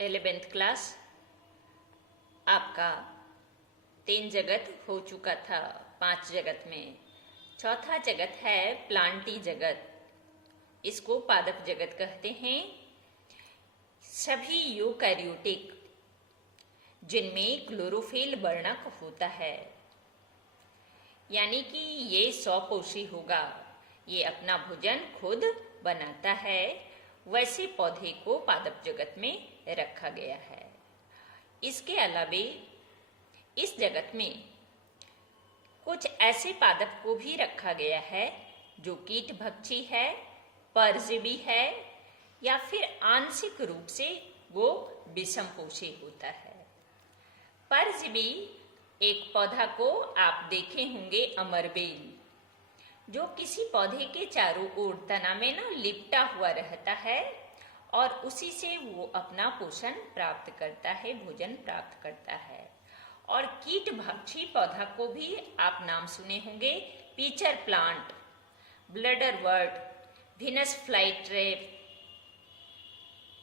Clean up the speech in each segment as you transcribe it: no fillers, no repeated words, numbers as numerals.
11th class आपका 3 जगत हो चुका था 5 जगत में। चौथा जगत है प्लांटी जगत। इसको पादप जगत कहते हैं। सभी यूकैरियोटिक जिनमें क्लोरोफिल वर्णक होता है, यानी कि ये स्वपोषी होगा, ये अपना भोजन खुद बनाता है, वैसे पौधे को पादप जगत में रखा गया है। इसके अलावे इस जगत में कुछ ऐसे पादप को भी रखा गया है जो कीट भक्षी है, परजीवी है, या फिर आंशिक रूप से वो विषमपोषी होता है। परजीवी एक पौधा को आप देखे होंगे अमरबेल, जो किसी पौधे के चारों ओर तना में ना लिपटा हुआ रहता है और उसी से वो अपना पोषण प्राप्त करता है, भोजन प्राप्त करता है। और कीट भक्षी पौधा को भी आप नाम सुने होंगे, pitcher plant, bladderwort, Venus fly trap.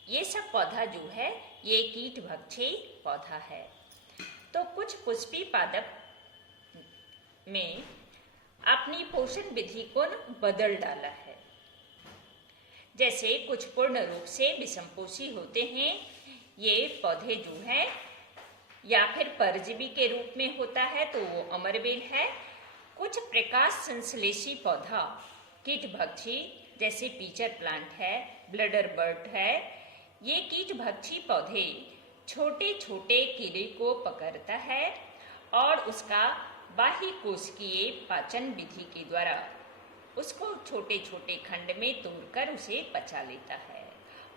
ये सब पौधा जो है ये कीट भक्षी पौधा है। तो कुछ पुष्पी पादप में अपनी पोषण विधि को बदल डाला है। जैसे कुछ पूर्ण रूप से विषमपोषी होते हैं, ये पौधे जो है, या फिर परजीवी के रूप में होता है तो वो अमरबेल है। कुछ प्रकाश संश्लेषी पौधा कीट भक्षी जैसे पीचर प्लांट है, ब्लडर बर्ट है। ये कीट भक्षी पौधे छोटे छोटे कीड़े को पकड़ता है और उसका बाह्य कोशिकीय पाचन विधि के द्वारा उसको छोटे छोटे खंड में तोड़कर उसे पचा लेता है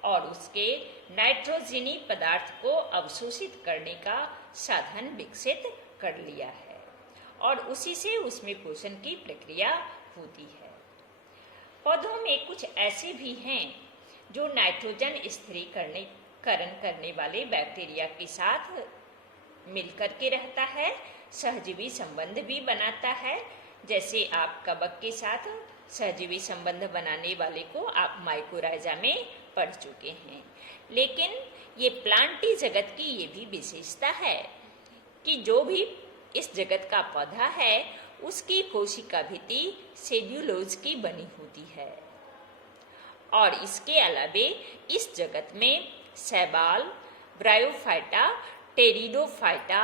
और उसके नाइट्रोजनी पदार्थ को अवशोषित करने का साधन विकसित कर लिया है और उसी से उसमें पोषण की प्रक्रिया होती है। पौधों में कुछ ऐसे भी हैं जो नाइट्रोजन स्थिरीकरण करने वाले बैक्टीरिया के साथ मिलकर के रहता है, सहजीवी संबंध भी बनाता है। जैसे आप कवक के साथ सहजीवी संबंध बनाने वाले को आप माइकोराइजा में पढ़ चुके हैं। लेकिन ये प्लांटी जगत की ये भी विशेषता है कि जो भी इस जगत का पौधा है उसकी कोशिका भित्ति सेल्यूलोज की बनी होती है। और इसके अलावे इस जगत में शैवाल, ब्रायोफाइटा, टेरिडोफाइटा,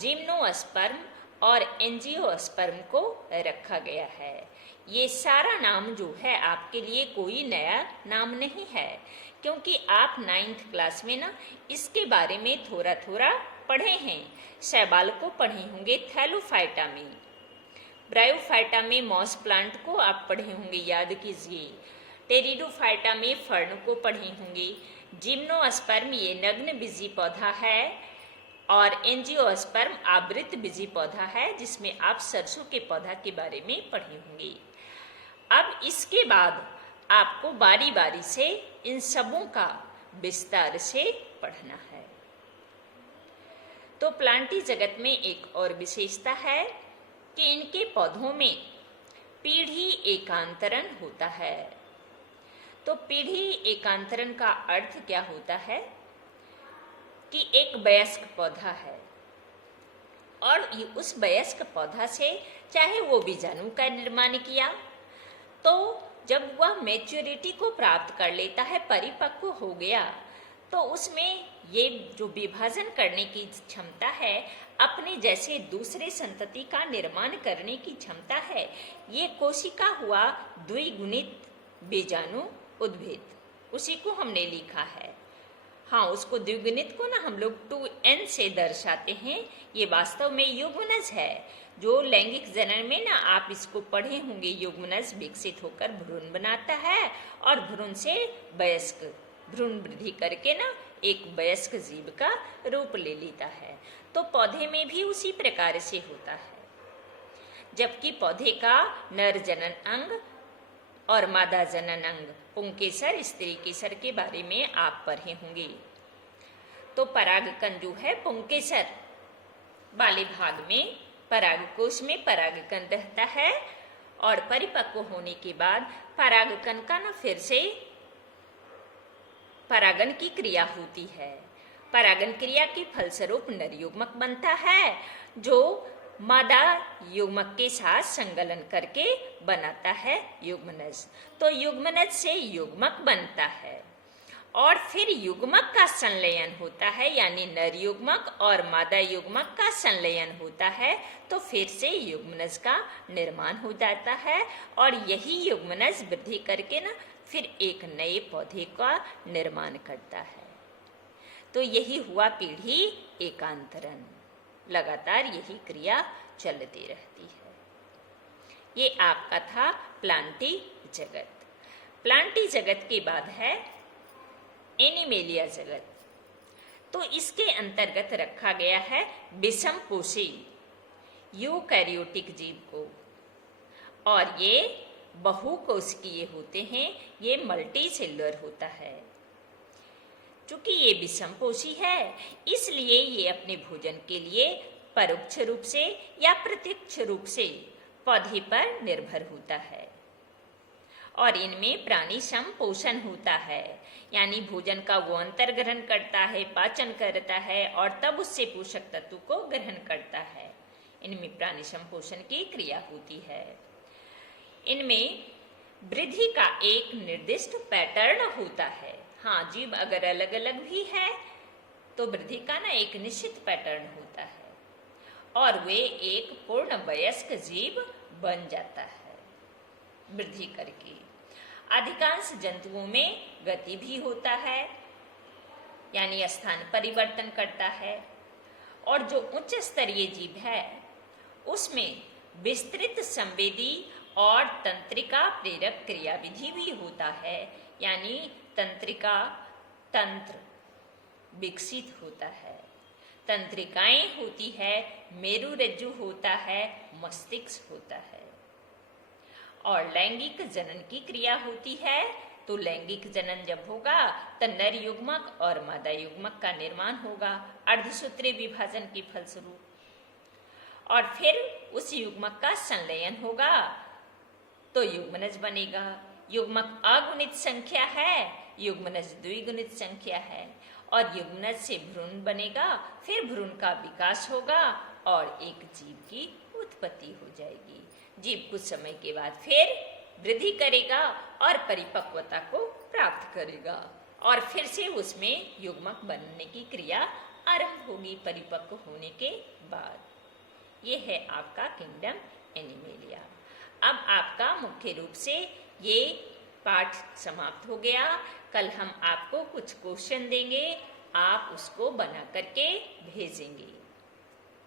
जिम्नोस्पर्म और एंजियोस्पर्म को रखा गया है। ये सारा नाम जो है आपके लिए कोई नया नाम नहीं है, क्योंकि आप 9th क्लास में ना इसके बारे में थोड़ा थोड़ा पढ़े हैं। शैवाल को पढ़े होंगे थैलोफाइटा में, ब्रायोफाइटा में मॉस प्लांट को आप पढ़े होंगे, याद कीजिए। टेरिडोफाइटा में फर्न को पढ़े होंगे। जिम्नोस्पर्म ये नग्न बीजी पौधा है और एंजियोस्पर्म आवृत बीजी पौधा है, जिसमें आप सरसों के पौधा के बारे में पढ़े होंगे। अब इसके बाद आपको बारी बारी से इन सबों का विस्तार से पढ़ना है। तो प्लांटी जगत में एक और विशेषता है कि इनके पौधों में पीढ़ी एकांतरण होता है। तो पीढ़ी एकांतरण का अर्थ क्या होता है कि एक वयस्क पौधा है और उस वयस्क पौधा से चाहे वो बीजाणु का निर्माण किया, तो जब वह मैच्योरिटी को प्राप्त कर लेता है, परिपक्व हो गया, तो उसमें ये जो विभाजन करने की क्षमता है, अपने जैसे दूसरे संतति का निर्माण करने की क्षमता है। ये कोशिका हुआ द्विगुणित बीजाणु उद्भिद, उसी को हमने लिखा है। हाँ, उसको द्विगुणित को ना हम लोग 2n से दर्शाते हैं। ये वास्तव में युग्मनज है, जो लैंगिक जनन में ना आप इसको पढ़े होंगे। युग्मनज विकसित होकर भ्रूण बनाता है और भ्रूण से वयस्क भ्रूण वृद्धि करके ना एक वयस्क जीव का रूप ले लेता है। तो पौधे में भी उसी प्रकार से होता है। जबकि पौधे का नर जनन अंग और मादा जनन अंग पुंकेसर, स्त्री केसर के बारे में आप पढ़े होंगे। तो परागकण जो है पुंकेसर वाले भाग में परागकोश में परागकण रहता है और परिपक्व होने के बाद परागकण का ना फिर से परागण की क्रिया होती है परागन क्रिया के फलस्वरूप नर युग्मक बनता है जो मादा युग्मक के साथ संगलन करके बनाता है युग्मनज। तो युग्मनज से युग्मक बनता है और फिर युग्मक का संलयन होता है, यानी नर युग्मक और मादा युग्मक का संलयन होता है तो फिर से युग्मनज का निर्माण हो जाता है और यही युग्मनज वृद्धि करके ना फिर एक नए पौधे का निर्माण करता है। तो यही हुआ पीढ़ी एकांतरण, लगातार यही क्रिया चलती रहती है। ये आपका था प्लांटी जगत। प्लांटी जगत के बाद है एनिमेलिया जगत। तो इसके अंतर्गत रखा गया है विषमपोषी यूकैरियोटिक जीव को, और ये बहुकोशिकीय होते हैं, ये मल्टी सेलुलर होता है। चूंकि ये विषमपोषी है इसलिए ये अपने भोजन के लिए परोक्ष रूप से या प्रत्यक्ष रूप से पौधे पर निर्भर होता है और इनमें प्राणी संपोषण होता है, यानी भोजन का वो अंतर ग्रहण करता है, पाचन करता है और तब उससे पोषक तत्व को ग्रहण करता है। इनमें प्राणी संपोषण की क्रिया होती है। इनमें वृद्धि का एक निर्दिष्ट पैटर्न होता है। हाँ, जीव अगर अलग अलग भी है तो वृद्धि का ना एक निश्चित पैटर्न होता है और वे एक पूर्ण वयस्क जीव बन जाता है वृद्धि करके। अधिकांश जंतुओं में गति भी होता है, यानी स्थान परिवर्तन करता है, और जो उच्च स्तरीय जीव है उसमें विस्तृत संवेदी और तंत्रिका प्रेरक क्रियाविधि भी होता है, यानी तंत्रिका तंत्र विकसित होता है, तंत्रिकाएं होती है, मेरुरज्जु होता है, मस्तिष्क होता है, और लैंगिक जनन की क्रिया होती है। तो लैंगिक जनन जब होगा तो नर युग्मक और मादा युग्मक का निर्माण होगा अर्धसूत्रीय विभाजन के फलस्वरूप, और फिर उस युग्मक का संलयन होगा तो युग्मनज बनेगा। युग्मक अगुणित संख्या है, युग्मनज द्विगुणित संख्या है, और युग्मनज से भ्रूण बनेगा, फिर भ्रूण का विकास होगा और एक जीव की उत्पत्ति हो जाएगी। जीव कुछ समय के बाद फिर वृद्धि करेगा और परिपक्वता को प्राप्त करेगा और फिर से उसमें युग्मक बनने की क्रिया आरंभ होगी परिपक्व होने के बाद। ये है आपका किंगडम एनिमेलिया। अब आपका मुख्य रूप से ये पाठ समाप्त हो गया। कल हम आपको कुछ क्वेश्चन देंगे, आप उसको बना करके भेजेंगे।